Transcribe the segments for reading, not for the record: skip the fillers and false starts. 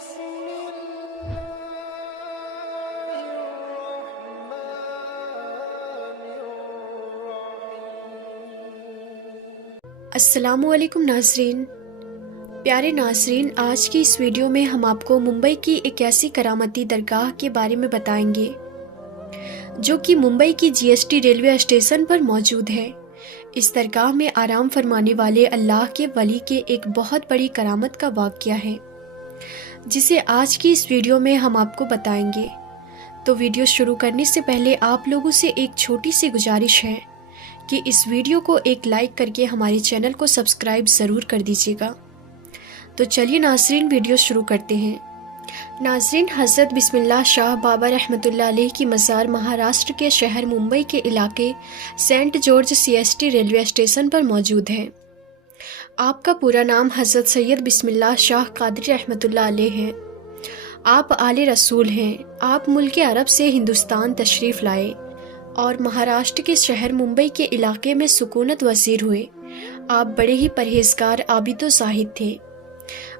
بسم الله الرحمن الرحيم۔ السلام علیکم ناظرین۔ پیارے ناظرین، آج کی اس ویڈیو میں ہم آپ کو ممبئی کی ایک ایسی کرامتی درگاہ کے بارے میں بتائیں گے جو کہ ممبئی کی جی ایس ٹی ریلوے اسٹیشن پر موجود ہے۔ اس درگاہ میں آرام فرمانے والے اللہ کے ولی کے ایک بہت بڑی کرامت کا واقعہ ہے جسے آج کی اس ویڈیو میں ہم آپ کو بتائیں گے۔ تو ویڈیو شروع کرنے سے پہلے آپ لوگوں سے ایک چھوٹی سی گزارش ہے کہ اس ویڈیو کو ایک لائک کر کے ہمارے چینل کو سبسکرائب ضرور کر دیجیے گا۔ تو چلیے ناظرین، ویڈیو شروع کرتے ہیں۔ ناظرین، حضرت بسم اللہ شاہ بابا رحمۃ اللہ علیہ کی مزار مہاراشٹر کے شہر ممبئی کے علاقے Saint George C S T railway station پر موجود ہے۔ آپ کا پورا نام حضرت سید بسم اللہ شاہ قادری رحمۃ اللہ علیہ ہے۔ آپ آل رسول ہیں۔ آپ ملک عرب سے ہندوستان تشریف لائے اور مہاراشٹر کے شہر ممبئی کے علاقے میں سکونت وزیر ہوئے۔ آپ بڑے ہی پرہیزگار، عابد و زاہد تھے۔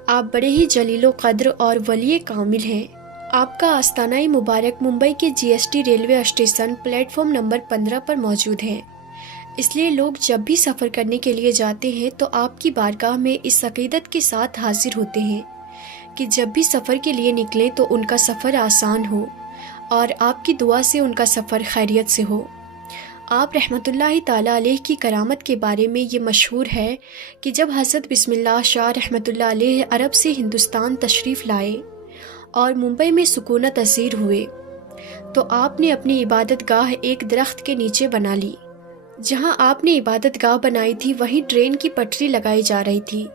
آپ بڑے ہی جلیل و قدر اور ولی کامل ہیں۔ آپ کا آستانہ مبارک ممبئی کے G S T railway station platform number 15 پر موجود ہے۔ اس لیے لوگ جب بھی سفر کرنے کے لیے جاتے ہیں تو آپ کی بارگاہ میں اس عقیدت کے ساتھ حاضر ہوتے ہیں کہ جب بھی سفر کے لیے نکلیں تو ان کا سفر آسان ہو اور آپ کی دعا سے ان کا سفر خیریت سے ہو۔ آپ رحمۃ اللہ تعالیٰ علیہ کی کرامت کے بارے میں یہ مشہور ہے کہ جب حضرت بسم اللہ شاہ رحمۃ اللہ علیہ عرب سے ہندوستان تشریف لائے اور ممبئی میں سکونت اسیر ہوئے تو آپ نے اپنی عبادت گاہ ایک درخت کے نیچے بنا لی۔ جہاں آپ نے عبادت گاہ بنائی تھی وہیں ٹرین کی پٹری لگائی جا رہی تھی۔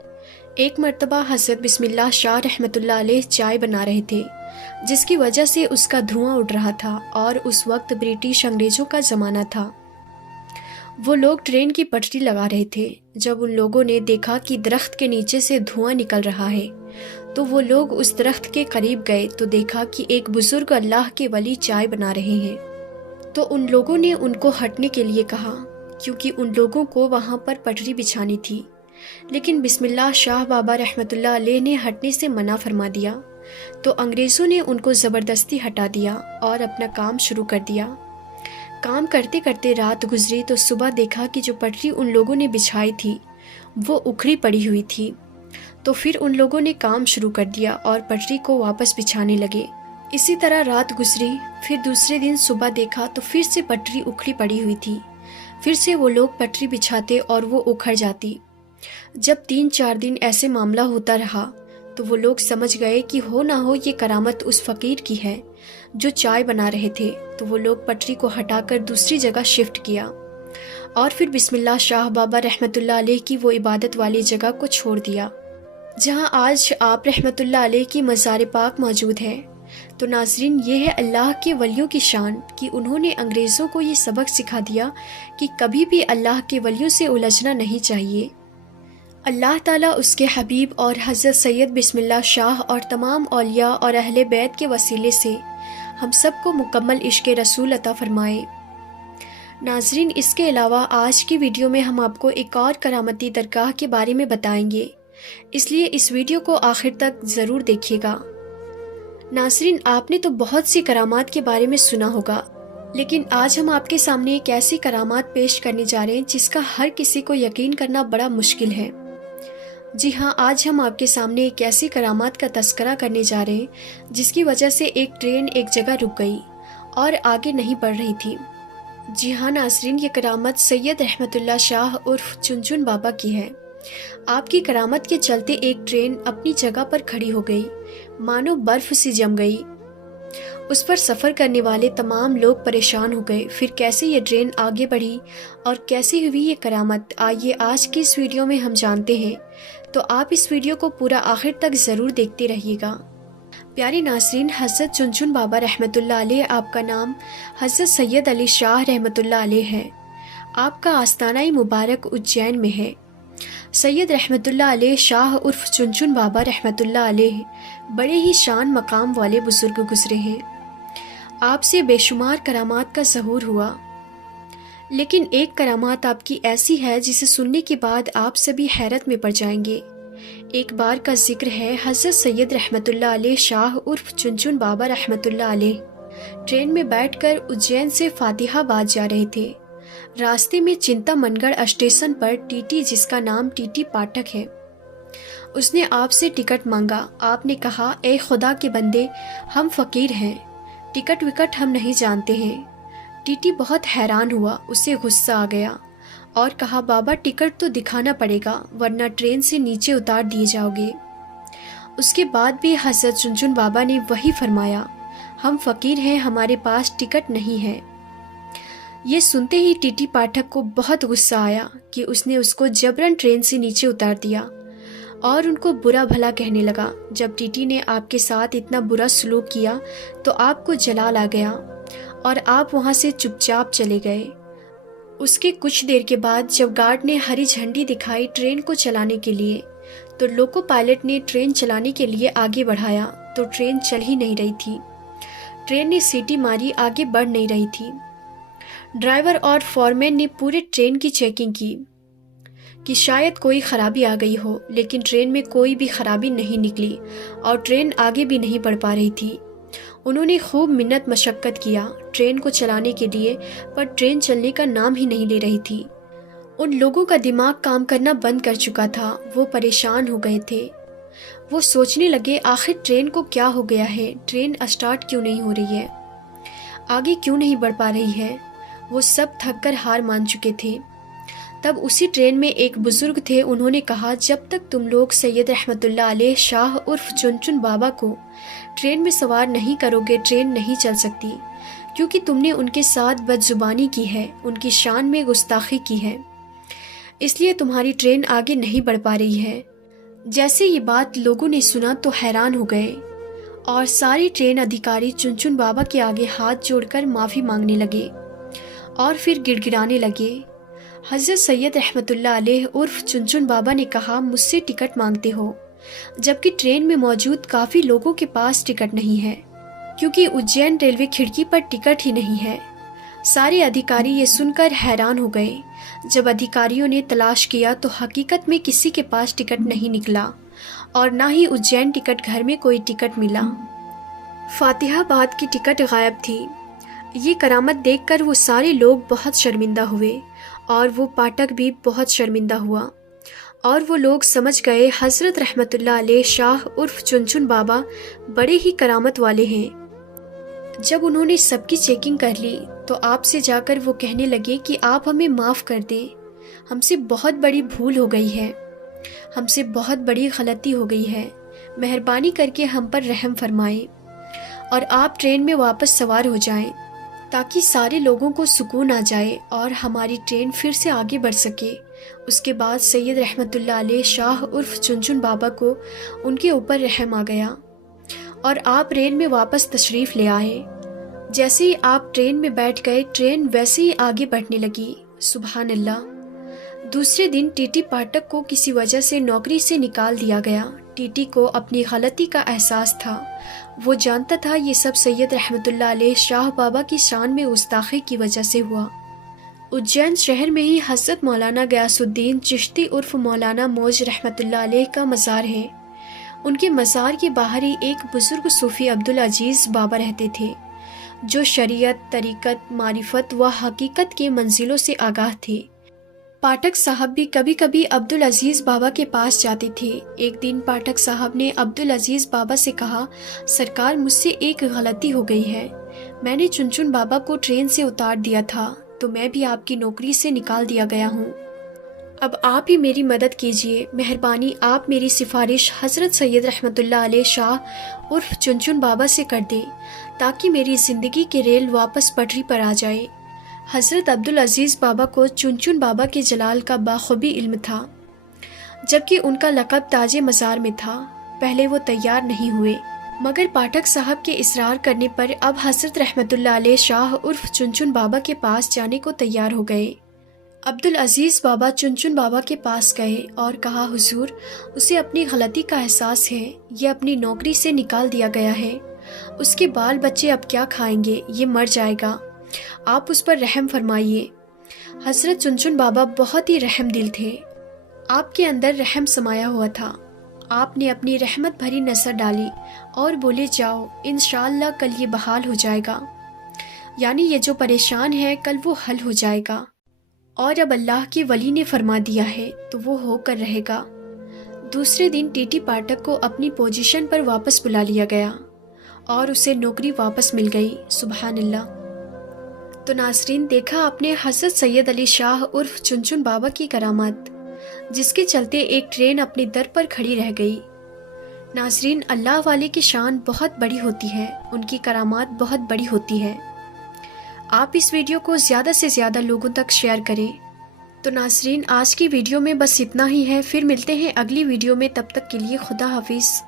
ایک مرتبہ حضرت بسم اللہ شاہ رحمۃ اللہ علیہ چائے بنا رہے تھے جس کی وجہ سے اس کا دھواں اٹھ رہا تھا، اور اس وقت برٹش انگریزوں کا زمانہ تھا۔ وہ لوگ ٹرین کی پٹری لگا رہے تھے۔ جب ان لوگوں نے دیکھا کہ درخت کے نیچے سے دھواں نکل رہا ہے تو وہ لوگ اس درخت کے قریب گئے تو دیکھا کہ ایک بزرگ اللہ کے ولی چائے بنا رہے ہیں۔ تو ان لوگوں نے ان کو ہٹنے کے لیے کہا کیونکہ ان لوگوں کو وہاں پر پٹری بچھانی تھی، لیکن بسم اللہ شاہ بابا رحمۃ اللہ علیہ نے ہٹنے سے منع فرما دیا تو انگریزوں نے ان کو زبردستی ہٹا دیا اور اپنا کام شروع کر دیا۔ کام کرتے کرتے رات گزری تو صبح دیکھا کہ جو پٹری ان لوگوں نے بچھائی تھی وہ اکھڑی پڑی ہوئی تھی۔ تو پھر ان لوگوں نے کام شروع کر دیا اور پٹری کو واپس بچھانے لگے۔ اسی طرح رات گزری، پھر دوسرے دن صبح دیکھا تو پھر سے پٹری اکھڑی پڑی ہوئی تھی۔ پھر سے وہ لوگ پٹری بچھاتے اور وہ اکھڑ جاتی۔ جب 3-4 دن ایسے معاملہ ہوتا رہا تو وہ لوگ سمجھ گئے کہ ہو نہ ہو یہ کرامت اس فقیر کی ہے جو چائے بنا رہے تھے، تو وہ لوگ پٹری کو ہٹا کر دوسری جگہ شفٹ کیا اور پھر بسم اللہ شاہ بابا رحمۃ اللہ علیہ کی وہ عبادت والی جگہ کو چھوڑ دیا جہاں آج آپ رحمۃ اللہ علیہ کی مزار پاک موجود ہے۔ تو ناظرین، یہ ہے اللہ کے ولیوں کی شان کہ انہوں نے انگریزوں کو یہ سبق سکھا دیا کہ کبھی بھی اللہ کے ولیوں سے الجھنا نہیں چاہیے۔ اللہ تعالیٰ اس کے حبیب اور حضرت سید بسم اللہ شاہ اور تمام اولیاء اور اہل بیت کے وسیلے سے ہم سب کو مکمل عشق رسول عطا فرمائے۔ ناظرین، اس کے علاوہ آج کی ویڈیو میں ہم آپ کو ایک اور کرامتی درگاہ کے بارے میں بتائیں گے، اس لیے اس ویڈیو کو آخر تک ضرور دیکھیے گا۔ ناظرین، آپ نے تو بہت سی کرامات کے بارے میں سنا ہوگا، لیکن آج ہم آپ کے سامنے ایک ایسی کرامات پیش کرنے جا رہے ہیں جس کا ہر کسی کو یقین کرنا بڑا مشکل ہے۔ جی ہاں، آج ہم آپ کے سامنے ایک ایسی کرامات کا تذکرہ کرنے جا رہے ہیں جس کی وجہ سے ایک ٹرین ایک جگہ رک گئی اور آگے نہیں بڑھ رہی تھی۔ جی ہاں ناظرین، یہ کرامت سید رحمۃ اللہ شاہ عرف چنچن بابا کی ہے۔ آپ کی کرامت کے چلتے ایک ٹرین اپنی جگہ پر کھڑی ہو گئی، مانو برف سی جم گئی۔ اس پر سفر کرنے والے تمام لوگ پریشان ہو گئے۔ پھر کیسے یہ ٹرین آگے بڑھی اور کیسے ہوئی یہ کرامت، آئیے آج کی اس ویڈیو میں ہم جانتے ہیں۔ تو آپ اس ویڈیو کو پورا آخر تک ضرور دیکھتے رہیے گا۔ پیارے ناظرین، حضرت چنچن بابا رحمۃ اللہ علیہ، آپ کا نام حضرت سید علی شاہ رحمۃ اللہ علیہ ہے۔ آپ کا آستانہ مبارک اجین میں ہے۔ سید رحمۃ اللہ علیہ شاہ عرف چنچن بابا رحمۃ اللہ علیہ بڑے ہی شان مقام والے بزرگ گزرے ہیں۔ آپ سے بے شمار کرامات کا ظہور ہوا، لیکن ایک کرامات آپ کی ایسی ہے جسے سننے کے بعد آپ سبھی حیرت میں پڑ جائیں گے۔ ایک بار کا ذکر ہے، حضرت سید رحمۃ اللہ علیہ شاہ عرف چنچن بابا رحمۃ اللہ علیہ ٹرین میں بیٹھ کر اجین سے فاتحہ آباد جا رہے تھے۔ راستے میں چنتا من گڑھ اسٹیشن پر ٹی ٹی، جس کا نام ٹی ٹی پاٹھک ہے، اس نے آپ سے ٹکٹ مانگا۔ آپ نے کہا، اے خدا کے بندے، ہم فقیر ہیں، ٹکٹ وکٹ ہم نہیں جانتے ہیں۔ ٹی ٹی بہت حیران ہوا، اسے غصہ آ گیا اور کہا، بابا ٹکٹ تو دکھانا پڑے گا ورنہ ٹرین سے نیچے اتار دیے جاؤ گے۔ اس کے بعد بھی حضرت چنچن بابا نے وہی فرمایا، ہم فقیر ہیں، ہمارے پاس ٹکٹ نہیں ہے۔ یہ سنتے ہی ٹی ٹی پاٹھک کو بہت غصہ آیا کہ اس نے اس کو جبراً ٹرین سے نیچے اتار دیا اور ان کو برا بھلا کہنے لگا۔ جب ٹی ٹی نے آپ کے ساتھ اتنا برا سلوک کیا تو آپ کو جلال آ گیا اور آپ وہاں سے چپ چاپ چلے گئے۔ اس کے کچھ دیر کے بعد جب گارڈ نے ہری جھنڈی دکھائی ٹرین کو چلانے کے لیے تو لوکو پائلٹ نے ٹرین چلانے کے لیے آگے بڑھایا تو ٹرین چل ہی نہیں رہی تھی۔ ٹرین نے سیٹی ماری، آگے بڑھ نہیں رہی تھی۔ ڈرائیور اور فورمین نے پورے ٹرین کی چیکنگ کی کہ شاید کوئی خرابی آ گئی ہو، لیکن ٹرین میں کوئی بھی خرابی نہیں نکلی اور ٹرین آگے بھی نہیں بڑھ پا رہی تھی۔ انہوں نے خوب منت مشقت کیا ٹرین کو چلانے کے لیے، پر ٹرین چلنے کا نام ہی نہیں لے رہی تھی۔ ان لوگوں کا دماغ کام کرنا بند کر چکا تھا، وہ پریشان ہو گئے تھے۔ وہ سوچنے لگے، آخر ٹرین کو کیا ہو گیا ہے؟ ٹرین اسٹارٹ کیوں نہیں ہو رہی ہے؟ آگے کیوں نہیں بڑھ پا رہی ہے؟ وہ سب تھک کر ہار مان چکے تھے۔ تب اسی ٹرین میں ایک بزرگ تھے، انہوں نے کہا، جب تک تم لوگ سید رحمۃ اللہ علیہ شاہ عرف چنچن بابا کو ٹرین میں سوار نہیں کرو گے ٹرین نہیں چل سکتی، کیونکہ تم نے ان کے ساتھ بد زبانی کی ہے، ان کی شان میں گستاخی کی ہے، اس لیے تمہاری ٹرین آگے نہیں بڑھ پا رہی ہے۔ جیسے یہ بات لوگوں نے سنا تو حیران ہو گئے اور سارے ٹرین ادھیکاری چنچن بابا کے آگے ہاتھ جوڑ کر معافی مانگنے لگے اور پھر گڑ گڑانے لگے۔ حضرت سید رحمۃ اللہ علیہ عرف چنچن بابا نے کہا، مجھ سے ٹکٹ مانگتے ہو جبکہ ٹرین میں موجود کافی لوگوں کے پاس ٹکٹ نہیں ہے، کیونکہ اجین ریلوے کھڑکی پر ٹکٹ ہی نہیں ہے۔ سارے ادھیکاری یہ سن کر حیران ہو گئے۔ جب ادھیکاریوں نے تلاش کیا تو حقیقت میں کسی کے پاس ٹکٹ نہیں نکلا اور نہ ہی اجین ٹکٹ گھر میں کوئی ٹکٹ ملا۔ فاتحہ آباد کی ٹکٹ غائب تھی۔ یہ کرامت دیکھ کر وہ سارے لوگ بہت شرمندہ ہوئے اور وہ پاٹھک بھی بہت شرمندہ ہوا اور وہ لوگ سمجھ گئے حضرت رحمۃ اللہ علیہ شاہ عرف چنچن بابا بڑے ہی کرامت والے ہیں۔ جب انہوں نے سب کی چیکنگ کر لی تو آپ سے جا کر وہ کہنے لگے کہ آپ ہمیں معاف کر دیں، ہم سے بہت بڑی بھول ہو گئی ہے، ہم سے بہت بڑی غلطی ہو گئی ہے، مہربانی کر کے ہم پر رحم فرمائیں اور آپ ٹرین میں واپس سوار ہو جائیں تاکہ سارے لوگوں کو سکون آ جائے اور ہماری ٹرین پھر سے آگے بڑھ سکے۔ اس کے بعد سید رحمۃ اللہ علیہ شاہ عرف چنچن بابا کو ان کے اوپر رحم آ گیا اور آپ ریل میں واپس تشریف لے آئے۔ جیسے ہی آپ ٹرین میں بیٹھ گئے ٹرین ویسے ہی آگے بڑھنے لگی۔ سبحان اللہ۔ دوسرے دن ٹی ٹی پاٹھک کو کسی وجہ سے نوکری سے نکال دیا گیا۔ ٹی ٹی کو اپنی غلطی کا احساس تھا، وہ جانتا تھا یہ سب سید رحمۃ اللہ علیہ شاہ بابا کی شان میں گستاخی کی وجہ سے ہوا۔ اجین شہر میں ہی حضرت مولانا غیاث الدین چشتی عرف مولانا موج رحمۃ اللہ علیہ کا مزار ہے۔ ان کے مزار کے باہر ہی ایک بزرگ صوفی عبدالعزیز بابا رہتے تھے جو شریعت، طریقت، معرفت و حقیقت کے منزلوں سے آگاہ تھے۔ پاٹھک صاحب بھی کبھی کبھی عبدالعزیز بابا کے پاس جاتے تھے۔ ایک دن پاٹھک صاحب نے عبدالعزیز بابا سے کہا، سرکار مجھ سے ایک غلطی ہو گئی ہے، میں نے چنچن بابا کو ٹرین سے اتار دیا تھا تو میں بھی آپ کی نوکری سے نکال دیا گیا ہوں، اب آپ ہی میری مدد کیجیے، مہربانی آپ میری سفارش حضرت سید رحمۃ اللہ علیہ شاہ عرف چنچن بابا سے کر دیں تاکہ میری زندگی کی ریل واپس پٹری پر آ جائے۔ حضرت عبدالعزیز بابا کو چنچن بابا کے جلال کا بخوبی علم تھا، جبکہ ان کا لقب تاج مزار میں تھا۔ پہلے وہ تیار نہیں ہوئے، مگر پاٹھک صاحب کے اصرار کرنے پر اب حضرت رحمۃ اللہ علیہ شاہ عرف چنچن بابا کے پاس جانے کو تیار ہو گئے۔ عبدالعزیز بابا چنچن بابا کے پاس گئے اور کہا، حضور اسے اپنی غلطی کا احساس ہے، یہ اپنی نوکری سے نکال دیا گیا ہے، اس کے بال بچے اب کیا کھائیں گے، یہ مر جائے گا، آپ اس پر رحم فرمائیے۔ حضرت چنچن بابا بہت ہی رحم دل تھے، آپ کے اندر رحم سمایا ہوا تھا۔ آپ نے اپنی رحمت بھری نظر ڈالی اور بولے جاؤ انشاءاللہ کل یہ بحال ہو جائے گا، یعنی یہ جو پریشان ہے کل وہ حل ہو جائے گا، اور اب اللہ کے ولی نے فرما دیا ہے تو وہ ہو کر رہے گا۔ دوسرے دن ٹی ٹی پاٹھک کو اپنی پوزیشن پر واپس بلا لیا گیا اور اسے نوکری واپس مل گئی۔ سبحان اللہ۔ تو ناظرین، دیکھا آپ نے حضرت سید علی شاہ عرف چنچن بابا کی کرامات، جس کے چلتے ایک ٹرین اپنے در پر کھڑی رہ گئی۔ ناظرین، اللہ والے کی شان بہت بڑی ہوتی ہے، ان کی کرامات بہت بڑی ہوتی ہے۔ آپ اس ویڈیو کو زیادہ سے زیادہ لوگوں تک شیئر کریں۔ تو ناظرین، آج کی ویڈیو میں بس اتنا ہی ہے، پھر ملتے ہیں اگلی ویڈیو میں، تب تک کے لیے خدا حافظ۔